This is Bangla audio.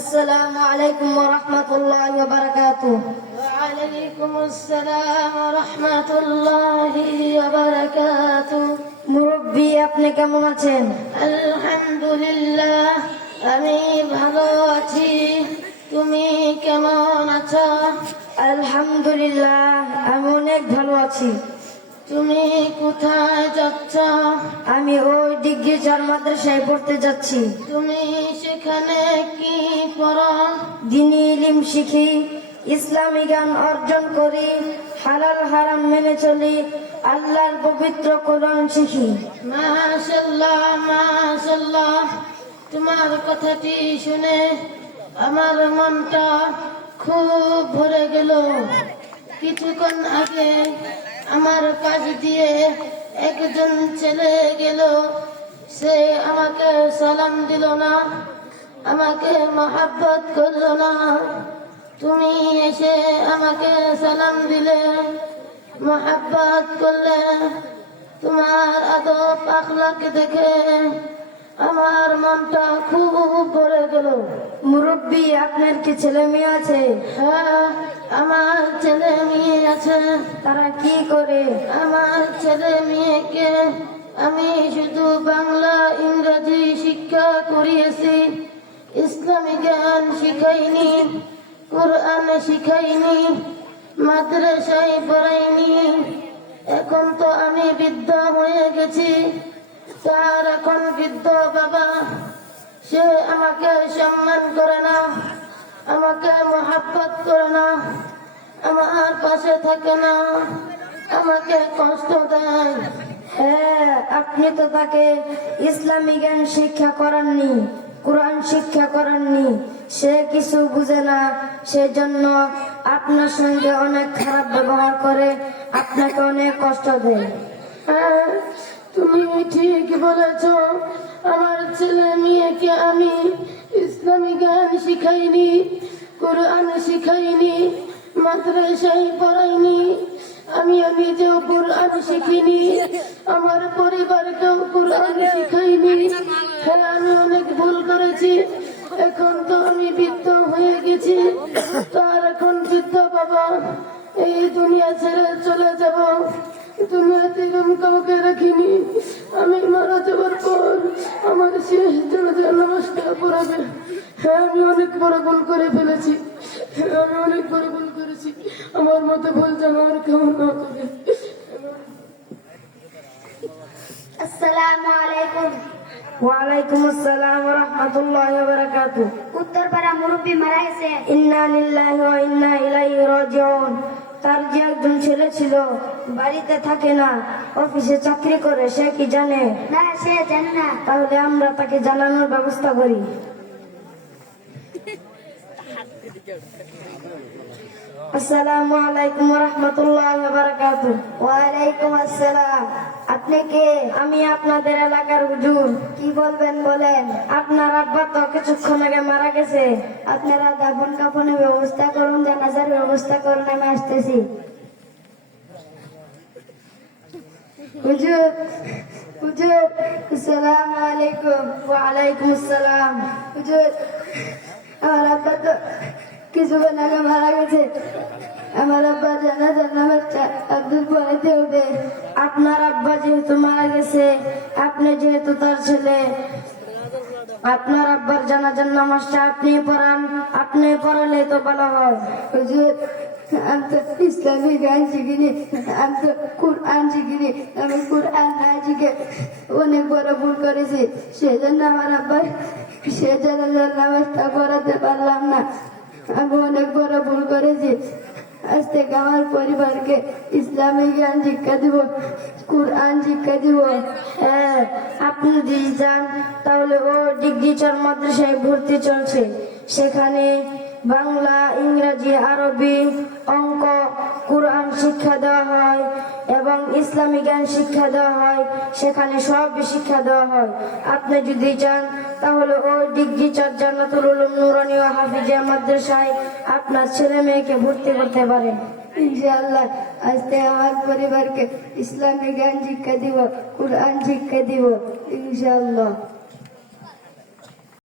السلام عليكم ورحمة الله وبركاته. وعليكم السلام ورحمة الله وبركاته. মুরব্বি, আপনি কেমন আছেন? আলহামদুলিল্লাহ, আমি ভালো আছি। তুমি কেমন আছো? আলহামদুলিল্লাহ, আমি অনেক ভালো আছি। তুমি কোথায় যাচ্ছ? আমি ওই ডিগ্রি 4 মাদ্রাসায় পড়তে যাচ্ছি। তুমি সেখানে কি পড়ো? দ্বীনি ইলম শিখি, ইসলামী জ্ঞান অর্জন করি, হালাল হারাম মেনে চলি, আল্লাহর পবিত্র কোরআন শিখি। মাশাআল্লাহ মাশাআল্লাহ, তোমার কথাটি শুনে আমার মনটা খুব ভরে গেল। কিছুক্ষণ আগে আমার কাছ দিয়ে একজন ছেলে গেল, সে আমাকে সালাম দিল না, আমাকে মহব্বত করল না। তুমি এসে আমাকে সালাম দিলে, মহব্বত করলে, তোমার আদব আখলাক দেখে আমার মনটা খুব ভরে গেল। মুরব্বি, আপনার কি ছেলে মেয়ে আছে? হ্যাঁ, আমার ছেলে মেয়ে আছে। তারা কি করে? আমার ছেলে মেয়েকে আমি শুধু বাংলা ইংরেজি শিক্ষা করিয়েছি, ইসলামী জ্ঞান শিখাইনি, কোরআন শিখাইনি, মাদ্রাসায় পড়াইনি। এখন তো আমি বৃদ্ধ হয়ে গেছি, তার এখন বৃদ্ধ বাবা, সে আমাকে সম্মান করে না, আমাকে মহব্বত করে না, আমার পাশে থাকে না, আমাকে কষ্ট দেয়। হ্যাঁ, আপনি তো তাকে ইসলামী জ্ঞান শিক্ষা করাননি, কোরআন শিক্ষা করাননি, সে কিছু বুঝে না, সেজন্য আপনার সঙ্গে অনেক খারাপ ব্যবহার করে, আপনাকে অনেক কষ্ট দেয়। হ্যাঁ, তুমি ঠিক বলেছ। আমার ছেলে মেয়েকে আমি ইসলামী জ্ঞান শিখাইনি, কোরআন শিখাইনি, মাদ্রাসায় পড়াইনি, আমিও নিজেও কোরআন শিখিনি, আমার পরিবারকেও কোরআন শিখাইনি। হ্যাঁ, আমি অনেক ভুল করেছি। এখন তো আমি বৃদ্ধ হয়ে গেছি, তার এখন বৃদ্ধ বাবা, এই দুনিয়া ছেড়ে চলে যাব। দুনিয়াতে আমি কাউকে রাখিনি, আমি মারা যাবার পর আমার শেষ জানাজা নামাজটা পড়াবে। হ্যাঁ, আমি অনেক বড় ভুল করে ফেলেছি। হ্যাঁ, আমি অনেক বড় ভুল করেছি। আমার মতো ভুল যেন আর কেউ না করে। আসসালামু আলাইকুম। ওয়ালাইকুম আসসালাম ওয়া রাহমাতুল্লাহি ওয়া বারাকাতুহু। উত্তরপাড়া মুরব্বী মারা গেছে। ইন্না লিল্লাহি ওয়া ইন্না ইলাইহি রাজিউন। তার যে একজন ছেলে ছিল, বাড়িতে থাকে না, অফিসে চাকরি করে, সে কি জানে? না, সে জানে না। তাহলে আমরা তাকে জানানোর ব্যবস্থা করি। আসসালামু আলাইকুম ওয়া রাহমাতুল্লাহি ওয়া বারাকাতুহু। ওয়ালাইকুম আসসালাম। আপনি কে? আমি আপনাদের এলাকার হুজুর। কি বলবেন বলেন। আপনার আব্বা তো কিছুক্ষণ আগে মারা গেছে। আপনারা দাফন কাফনের ব্যবস্থা করুন, জানাজার ব্যবস্থা করুন, আমি আসতেছি। হুজুর, হুজুর, আসসালামু আলাইকুম। ওয়ালাইকুম আসসালাম। হুজুর, আমার আব্বা তো কিছুক্ষণ আগে মারা গেছে। আমার আব্বা জানাজার নামাজটা একদিন পড়াইতে হবে। আপনার আব্বা যেহেতু মারা গেছে, আপনি যেহেতু তার ছেলে, আপনার আব্বার জানাজার নামাজটা আপনি পড়ান। আপনি পড়ালে তো ভালো হয়। হুজুর, আমি তো ইসলামী গান শিখিনি, আমি তো কোরআন শিখিনি। আমি কোরআন না শিখে অনেক বড় ভুল করেছি, সেজন্য আমার আব্বার সে জানাজার নামাজটা পড়াতে পারলাম না। আমি অনেক বড় ভুল করেছি। আজ থেকে আমার পরিবারকে ইসলামী জ্ঞান শিক্ষা দিব, কোরআন শিক্ষা দিব। হ্যাঁ, আপনি যদি যান তাহলে ও ডিগ্রি 4 মাদ্রাসায় ভর্তি চলছে। সেখানে বাংলা, ইংরেজি, আরবি, অঙ্ক, কোরআন শিক্ষা দেওয়া হয় এবং ইসলামী জ্ঞান শিক্ষা দেওয়া হয়। সেখানে সব শিক্ষা দেওয়া হয়। আপনি যদি যান তাহলে ওই ডিগ্রি 4 জান্নাতুল উলুম নুরানিয়া হাফিজিয়া মাদ্রাসায় আপনার ছেলে মেয়েকে ভর্তি করতে পারেন। ইনশাআল্লাহ আজ থেকে আমার পরিবারকে ইসলামী জ্ঞান শিক্ষা দিব, কোরআন শিক্ষা দিব, ইনশাআল্লাহ।